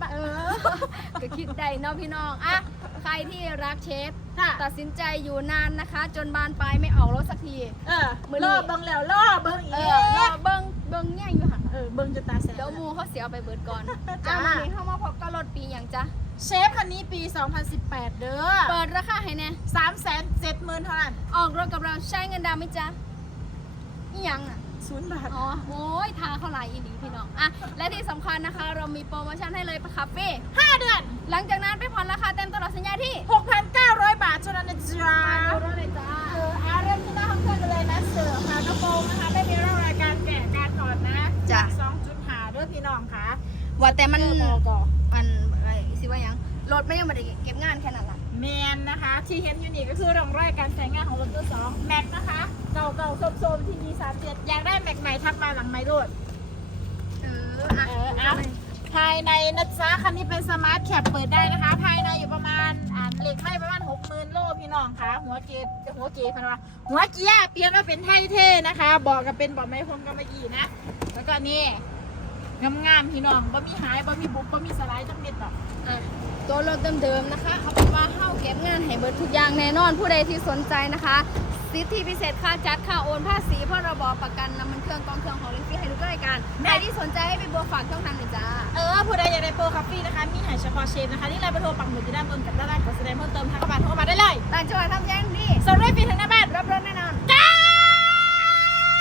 บาทเออ ก็คิดได้เนาะพี่น้องอะใครที่รักเชฟค่ะ ตัดสินใจอยู่นานนะคะ จนบานปลายไม่ออกรถสักที เออมื้อนี้ ล่อเบิ่งแล้วล่อเบิ่งอีกเออรอเบิ้งเบิ้งเนี่ยอยู่หันเออเบิ่งจะตาแสบ เดี๋ยวหมูเขาเสียเอาไปเบิดก่อนจ้า อะวันนี้เข้ามาพบกับรถปีอย่างจ้ะเชฟคันนี้ปี 2018 เด้อเปิดราคาให้แน่3 7 0 0 0 0เท่านั้นออกรถกับเราใช้เงินดาวไหมจ๊ะนี่ยังอะ ศูนย์บาท อ๋อโอ้ยทาเข้าหลายอีหลีพี่น้องอะและที่สำคัญนะคะ เรามีโปรโมชั่นให้เลยปะคาเฟ่5เดือน หลังจากนั้นไปผ่อนราคาเต็มตลอดสัญญาที่6,900 บาทเท่านั้นนะจ๊ะเอารถเลยจ้าเอออาเริ่มที่หน้าห้องเครื่องกันเลยนะเสือค่ะกระโปรงนะคะไม่มีร่องรอยการแกะการถอดนะจ้ะ2.5ด้วยพี่น้องค่ะว่าแต่มันเออบอกก่อนมันอะไรสิว่าหยังรถไม่ยังไม่ได้เก็บงานแค่นั้นล่ะ แมนนะคะ ที่เห็นอยู่นี่ก็คือร่องรอยการใช้งานของรถตัวสอง ลังไมค์โรดเอออะเออเอาภายในนะจ๊ะคันนี้เป็นสมาร์ทแคปเปิดได้นะคะ ภายในอยู่ประมาณอ่าเหล็กไม่ประมาณ60,000โลพี่น้องค่ะหัวเกตหัวเกตพันว่าหัวเกียร์เปลี่ยนมาเป็นไทยเท่นะคะบอกกับเป็นบอกไม้พรมกำมะหยี่นะ แล้วก็นี่งามๆพี่น้องบ่มีหายบ่มีบุบบ่มีสไลด์จังเม็ดหรอกอะตัวรถเดิมๆนะคะเอาเป็นว่าเข้าเก็บงานให้เบิดทุกอย่างแน่นอนผู้ใดที่สนใจนะคะสิทธิพิเศษค่าจัดค่าโอนภาษี รื่องกองเครื่องของลิฟต์ให้ทุกรายการใครที่สนใจให้ไปบัวฝากช่องทางหน่อยจ้า เออผู้ใดอยากได้โปรคาเฟ่นะคะ มีหายเฉพาะเชฟนะคะนี่เราไปโทรปักหมุดที่ด้านบนกับด้านล่างกดแสดง